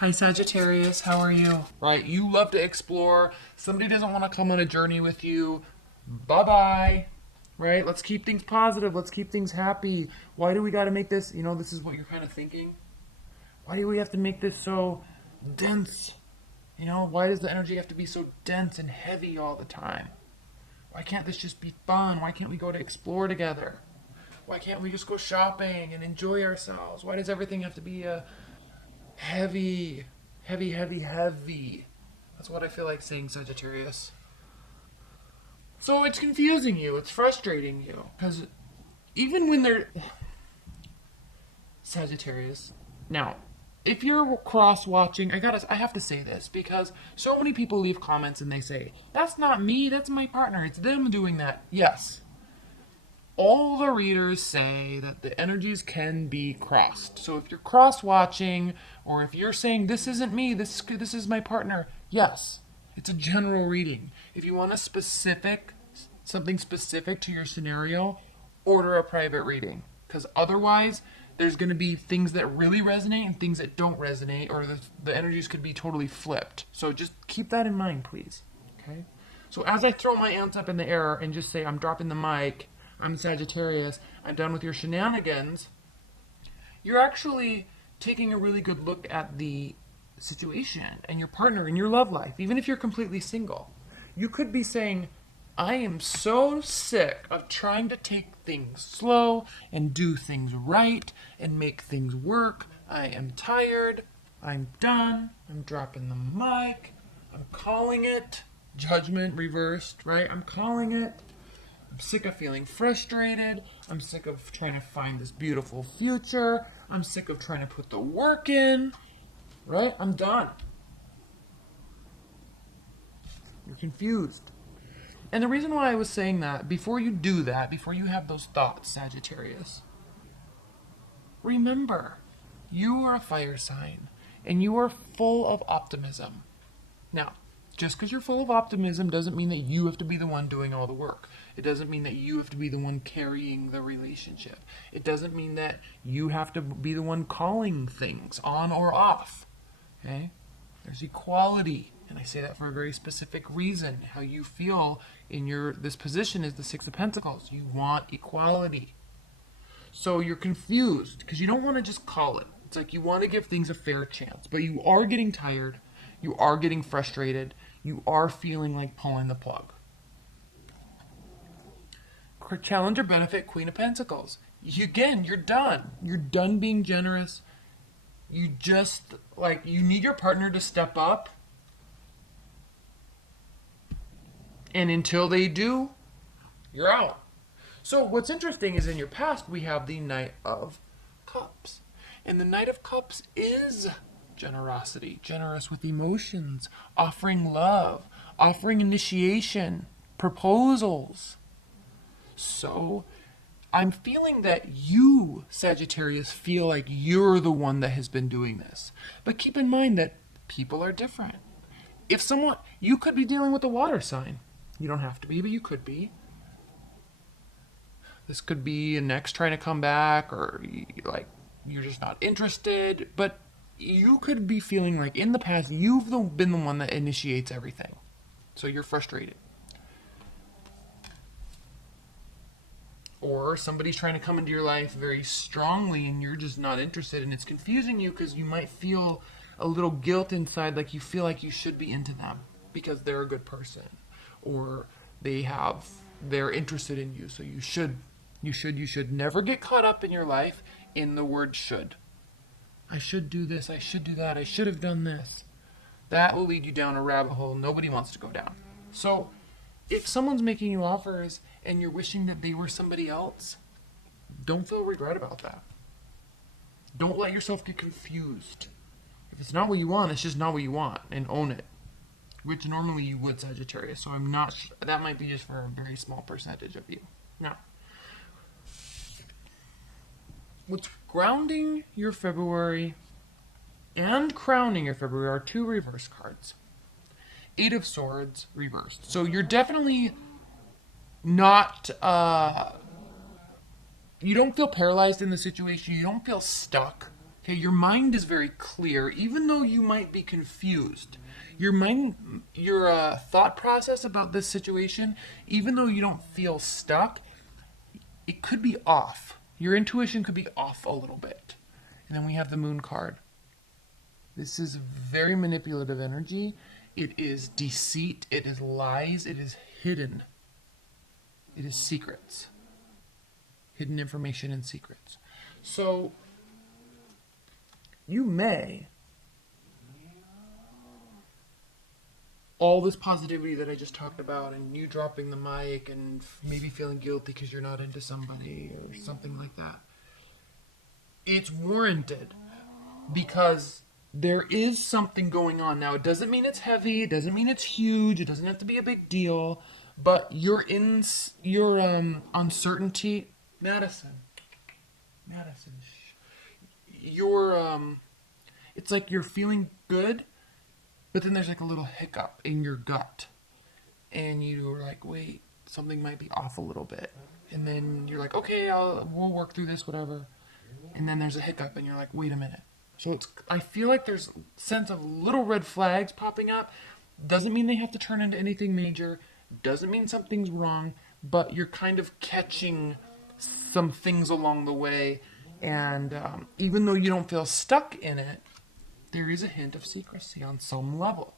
Hi Sagittarius, how are you? Right, you love to explore. Somebody doesn't want to come on a journey with you. Bye-bye. Right, let's keep things positive. Let's keep things happy. Why do we got to make this, this is what you're kind of thinking? Why do we have to make this so dense? Why does the energy have to be so dense and heavy all the time? Why can't this just be fun? Why can't we go to explore together? Why can't we just go shopping and enjoy ourselves? Why does everything have to be a heavy, heavy, heavy, heavy? That's what I feel like saying, Sagittarius. So it's confusing you, it's frustrating you. Because even when they're... Sagittarius. Now, if you're cross-watching, I have to say this, because so many people leave comments and they say, that's not me, that's my partner, it's them doing that. Yes. All the readers say that the energies can be crossed. So if you're cross-watching, or if you're saying, this isn't me, this is my partner, yes, it's a general reading. If you want something specific to your scenario, order a private reading. Because otherwise, there's going to be things that really resonate and things that don't resonate, or the energies could be totally flipped. So just keep that in mind, please. Okay? So as I throw my hands up in the air and just say, I'm dropping the mic, I'm Sagittarius, I'm done with your shenanigans, you're actually taking a really good look at the situation and your partner and your love life, even if you're completely single. You could be saying, I am so sick of trying to take things slow and do things right and make things work. I am tired. I'm done. I'm dropping the mic. I'm calling it. Judgment reversed, right? I'm calling it. I'm sick of feeling frustrated. I'm sick of trying to find this beautiful future. I'm sick of trying to put the work in, right? I'm done. You're confused. And the reason why I was saying that, before you do that, before you have those thoughts, Sagittarius, remember, you are a fire sign, and you are full of optimism. Now, just because you're full of optimism doesn't mean that you have to be the one doing all the work. It doesn't mean that you have to be the one carrying the relationship. It doesn't mean that you have to be the one calling things on or off. Okay? There's equality. And I say that for a very specific reason. How you feel in this position is the Six of Pentacles. You want equality. So you're confused because you don't want to just call it. It's like you want to give things a fair chance, but you are getting tired. You are getting frustrated. You are feeling like pulling the plug. Challenge or benefit, Queen of Pentacles. You're done. You're done being generous. You need your partner to step up. And until they do, you're out. So what's interesting is in your past, we have the Knight of Cups. And the Knight of Cups is generosity, generous with emotions, offering love, offering initiation, proposals. So I'm feeling that you, Sagittarius, feel like you're the one that has been doing this. But keep in mind that people are different. You could be dealing with a water sign. You don't have to be, but you could be. This could be an ex trying to come back, or you're just not interested. But you could be feeling like in the past, you've been the one that initiates everything. So you're frustrated. Or somebody's trying to come into your life very strongly and you're just not interested, and it's confusing you because you might feel a little guilt inside, like you feel like you should be into them because they're a good person, or they're interested in you, so you should never get caught up in your life in the word should. I should do this, I should do that, I should have done this. That will lead you down a rabbit hole nobody wants to go down. So if someone's making you offers and you're wishing that they were somebody else, don't feel regret about that. Don't let yourself get confused. If it's not what you want, it's just not what you want, and own it. Which normally you would, Sagittarius, so I'm not sure. That might be just for a very small percentage of you. Now, what's grounding your February and crowning your February are two reverse cards. Eight of Swords reversed. So you're definitely not, you don't feel paralyzed in the situation. You don't feel stuck. Okay, your mind is very clear, even though you might be confused. Your mind, your thought process about this situation, even though you don't feel stuck, it could be off. Your intuition could be off a little bit. And then we have the Moon card. This is very manipulative energy. It is deceit. It is lies. It is hidden. It is secrets. Hidden information and secrets. So, you may, all this positivity that I just talked about, and you dropping the mic and maybe feeling guilty because you're not into somebody or something like that, it's warranted because there is something going on. Now, it doesn't mean it's heavy, it doesn't mean it's huge, it doesn't have to be a big deal, but your uncertainty, Madison, it's like you're feeling good, but then there's like a little hiccup in your gut, and you're like, wait, something might be off a little bit, and then you're like, okay, we'll work through this, whatever, and then there's a hiccup, and you're like, wait a minute. So I feel like there's a sense of little red flags popping up. Doesn't mean they have to turn into anything major. Doesn't mean something's wrong, but you're kind of catching some things along the way. And even though you don't feel stuck in it, there is a hint of secrecy on some level.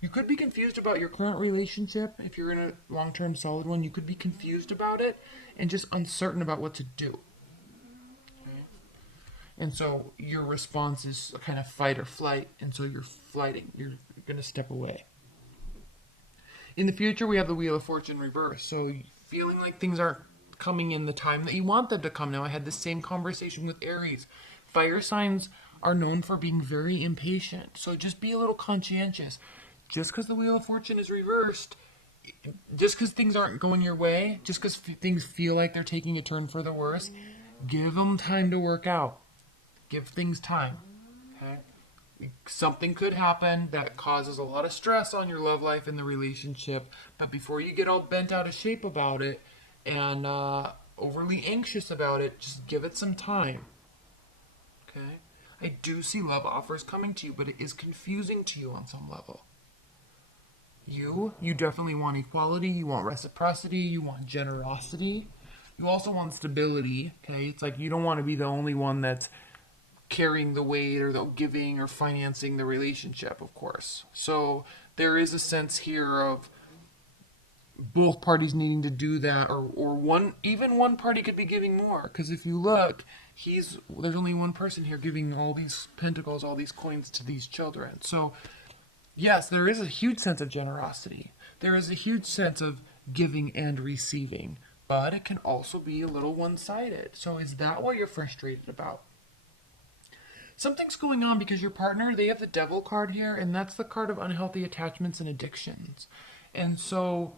You could be confused about your current relationship. If you're in a long-term solid one, you could be confused about it and just uncertain about what to do. And so your response is a kind of fight or flight, and so you're flighting. You're going to step away. In the future, we have the Wheel of Fortune reverse. So feeling like things aren't coming in the time that you want them to come. Now, I had the same conversation with Aries. Fire signs are known for being very impatient. So just be a little conscientious. Just because the Wheel of Fortune is reversed, just because things aren't going your way, just because things feel like they're taking a turn for the worse, give them time to work out. Give things time, okay? Something could happen that causes a lot of stress on your love life and the relationship, but before you get all bent out of shape about it and overly anxious about it, just give it some time, okay? I do see love offers coming to you, but it is confusing to you on some level. You definitely want equality, you want reciprocity, you want generosity, you also want stability, okay? It's like you don't want to be the only one that's carrying the weight or the giving or financing the relationship, of course. So there is a sense here of both parties needing to do that, or one party could be giving more, because if you look, there's only one person here giving all these pentacles, all these coins to these children. So yes, there is a huge sense of generosity. There is a huge sense of giving and receiving, but it can also be a little one-sided. So is that what you're frustrated about? Something's going on because your partner, they have the Devil card here, and that's the card of unhealthy attachments and addictions. And so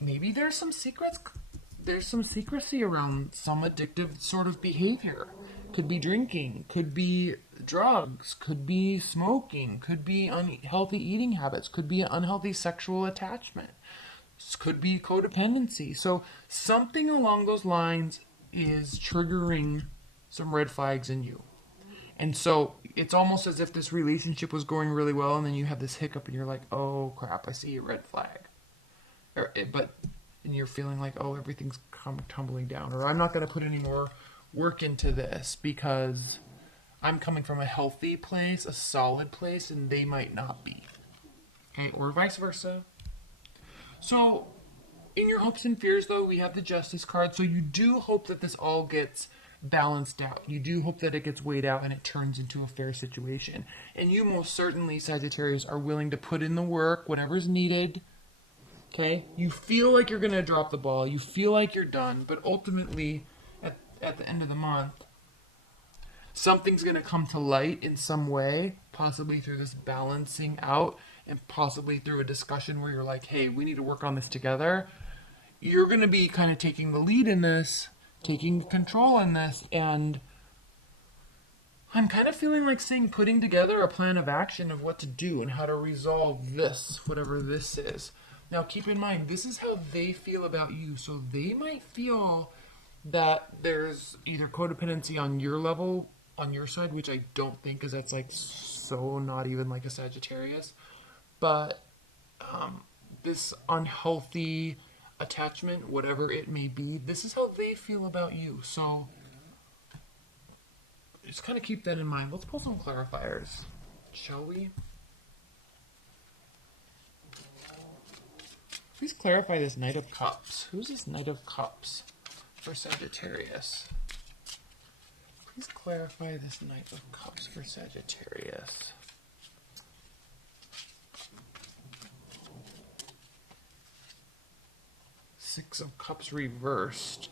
maybe there's some secrecy around some addictive sort of behavior. Could be drinking, could be drugs, could be smoking, could be unhealthy eating habits, could be unhealthy sexual attachment, could be codependency. So something along those lines is triggering some red flags in you. And so it's almost as if this relationship was going really well, and then you have this hiccup, and you're like, oh crap, I see a red flag. And you're feeling like, oh, everything's tumbling down, or I'm not going to put any more work into this because I'm coming from a healthy place, a solid place, and they might not be. Okay, or vice versa. So in your hopes and fears, though, we have the Justice card. So you do hope that this all gets balanced out. You do hope that it gets weighed out and it turns into a fair situation. And you most certainly, Sagittarius, are willing to put in the work, whatever's needed. Okay? You feel like you're going to drop the ball. You feel like you're done. But ultimately, at the end of the month, something's going to come to light in some way, possibly through this balancing out and possibly through a discussion where you're like, hey, we need to work on this together. You're going to be kind of taking the lead in this, taking control in this, and I'm kind of feeling like putting together a plan of action of what to do and how to resolve this, whatever this is. Now, keep in mind, this is how they feel about you. So they might feel that there's either codependency on your level on your side, which I don't think, because that's like so not even like a Sagittarius. But this unhealthy attachment, whatever it may be, this is how they feel about you. So just kind of keep that in mind. Let's pull some clarifiers, shall we? Please clarify this Knight of Cups. Who's this Knight of Cups for Sagittarius? Please clarify this Knight of Cups for Sagittarius. Six of Cups reversed.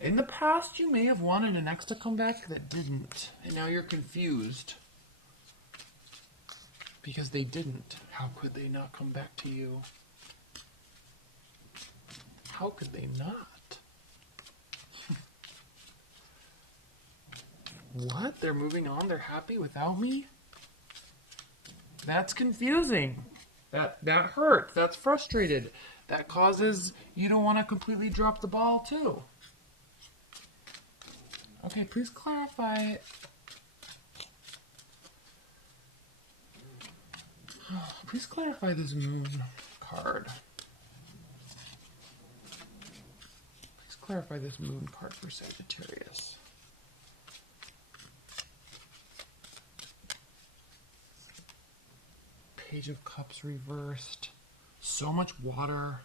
In the past, you may have wanted an ex to come back that didn't, and now you're confused because they didn't. How could they not come back to you? How could they not? What? They're moving on? They're happy without me? That's confusing. That hurts. That's frustrated. That causes you to want to completely drop the ball too. Okay, please clarify. Please clarify this Moon card. Please clarify this Moon card for Sagittarius. Page of Cups reversed. So much water.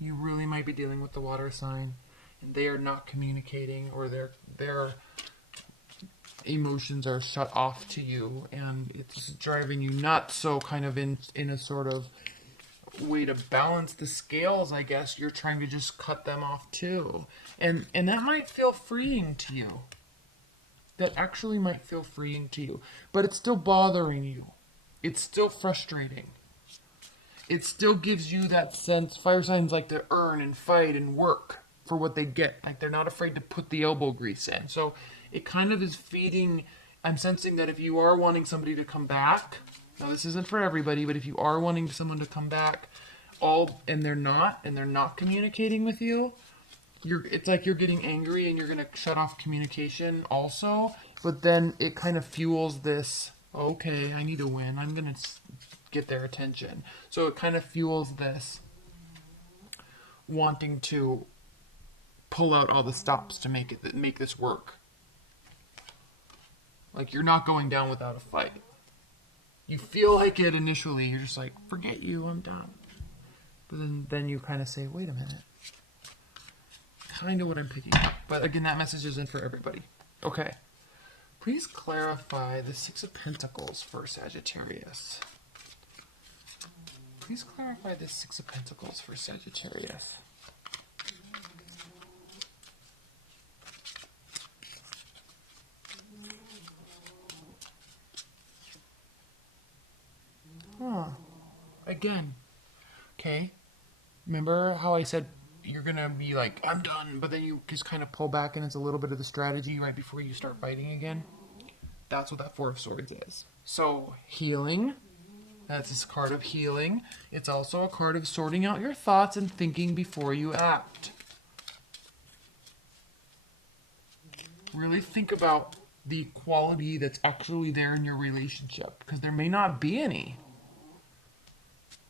You really might be dealing with the water sign, and they are not communicating, or their emotions are shut off to you, and it's driving you nuts. So kind of in a sort of way to balance the scales, I guess, you're trying to just cut them off too. And that might feel freeing to you. That actually might feel freeing to you. But it's still bothering you. It's still frustrating. It still gives you that sense. Fire signs like to earn and fight and work for what they get. Like they're not afraid to put the elbow grease in. So it kind of is feeding. I'm sensing that if you are wanting somebody to come back, now this isn't for everybody, but if you are wanting someone to come back, and they're not communicating with you, it's like you're getting angry and you're gonna shut off communication also. But then it kind of fuels this. Okay, I need to win. I'm gonna get their attention. So it kind of fuels this wanting to pull out all the stops to make this work. Like you're not going down without a fight. You feel like it initially. You're just like, forget you, I'm done. But then you kind of say, wait a minute. Kind of what I'm picking up. But again, that message isn't for everybody. Okay. Please clarify the Six of Pentacles for Sagittarius. Please clarify the Six of Pentacles for Sagittarius. Again. Okay. Remember how I said you're going to be like, I'm done, but then you just kind of pull back and it's a little bit of the strategy right before you start fighting again? That's what that Four of Swords is. So, healing. That's this card of healing. It's also a card of sorting out your thoughts and thinking before you act. Really think about the quality that's actually there in your relationship, because there may not be any.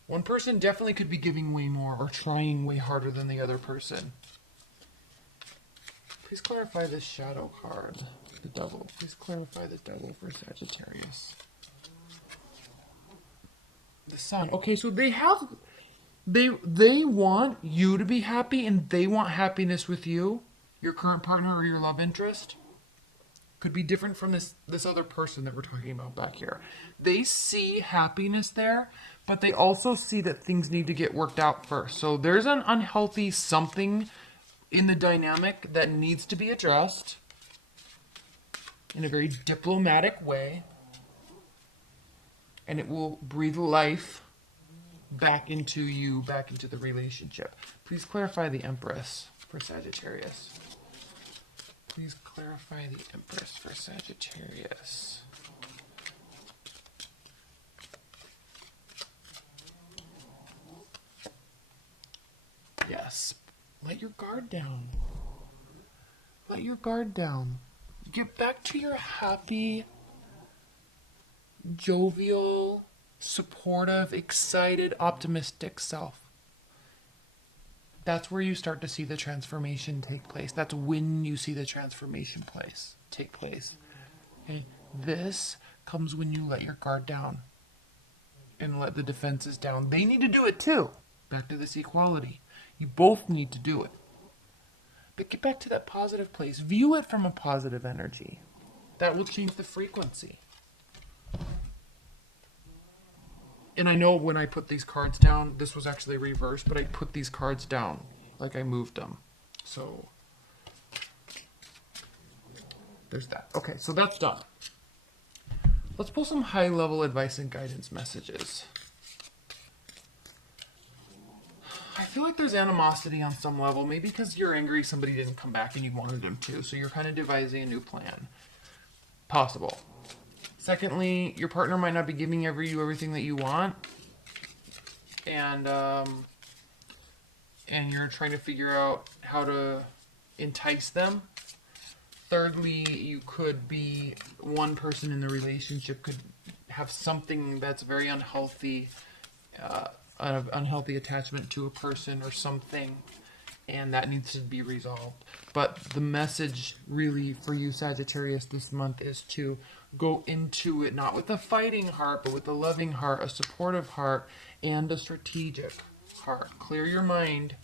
One person definitely could be giving way more or trying way harder than the other person. Please clarify this Shadow card, the Devil. Please clarify the Devil for Sagittarius. The Sun. Okay, so they want you to be happy, and they want happiness with you, your current partner or your love interest. Could be different from this other person that we're talking about back here. They see happiness there, but they also see that things need to get worked out first. So there's an unhealthy something in the dynamic that needs to be addressed in a very diplomatic way, and it will breathe life back into you, back into the relationship. Please clarify the Empress for Sagittarius. Please clarify the Empress for Sagittarius. Yes. Let your guard down. Let your guard down. Get back to your happy, jovial, supportive, excited, optimistic self. That's where you start to see the transformation take place. That's when you see the transformation take place. Okay? This comes when you let your guard down and let the defenses down. They need to do it too. Back to this equality. You both need to do it. But get back to that positive place. View it from a positive energy. That will change the frequency. And I know when I put these cards down, this was actually reversed, but I put these cards down, like I moved them. So, there's that. Okay, so that's done. Let's pull some high-level advice and guidance messages. I feel like there's animosity on some level, maybe because you're angry somebody didn't come back and you wanted them to, so you're kind of devising a new plan. Possible. Secondly, your partner might not be giving you everything that you want, and you're trying to figure out how to entice them. Thirdly, you could be, one person in the relationship could have something that's very unhealthy, an unhealthy attachment to a person or something, and that needs to be resolved. But the message really for you, Sagittarius, this month is to go into it not with a fighting heart, but with a loving heart, a supportive heart, and a strategic heart. Clear your mind.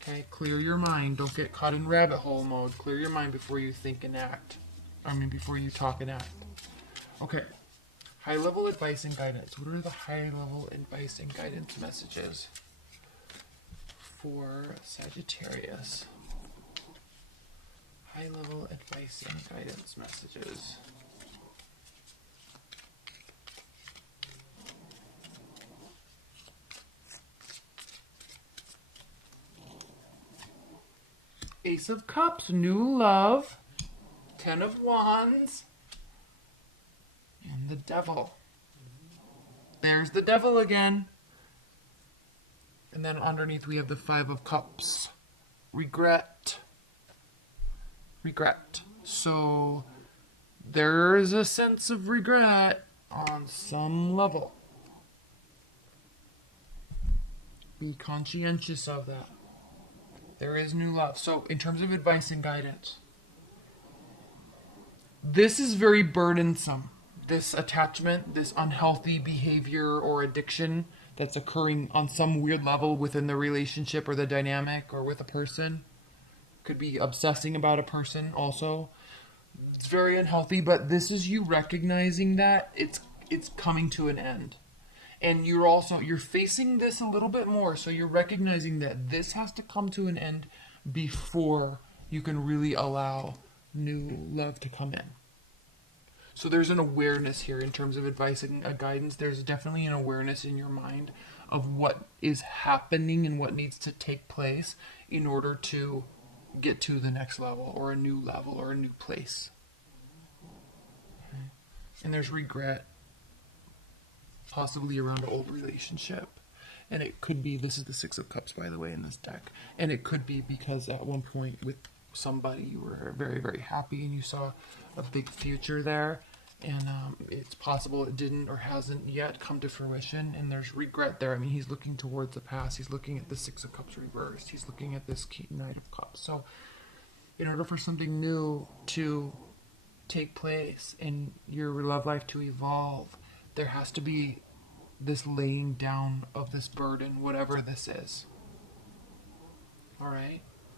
Okay, clear your mind. Don't get caught in rabbit hole mode. Clear your mind before you think and act. Before you talk and act. Okay. High-level advice and guidance. What are the high-level advice and guidance messages for Sagittarius? High-level advice and guidance messages. Ace of Cups, new love. 10 of Wands. And the Devil. There's the Devil again. And then underneath we have the 5 of Cups. Regret. Regret. So there is a sense of regret on some level. Be conscientious of that. There is new love. So in terms of advice and guidance, this is very burdensome. This attachment, this unhealthy behavior or addiction that's occurring on some weird level within the relationship or the dynamic or with a person. Could be obsessing about a person also. It's very unhealthy, but this is you recognizing that it's coming to an end. And you're facing this a little bit more, so you're recognizing that this has to come to an end before you can really allow new love to come in. So there's an awareness here in terms of advice and guidance. There's definitely an awareness in your mind of what is happening and what needs to take place in order to get to the next level or a new place. Okay. And there's regret, possibly around an old relationship. And it could be, this is the 6 of Cups, by the way, in this deck. And it could be because at one point with somebody you were very, very happy and you saw a big future there. And it's possible it didn't or hasn't yet come to fruition. And there's regret there. I mean, he's looking towards the past. He's looking at the 6 of Cups reversed. He's looking at this Knight of Cups. So in order for something new to take place and your love life to evolve, there has to be this laying down of this burden, whatever this is. All right?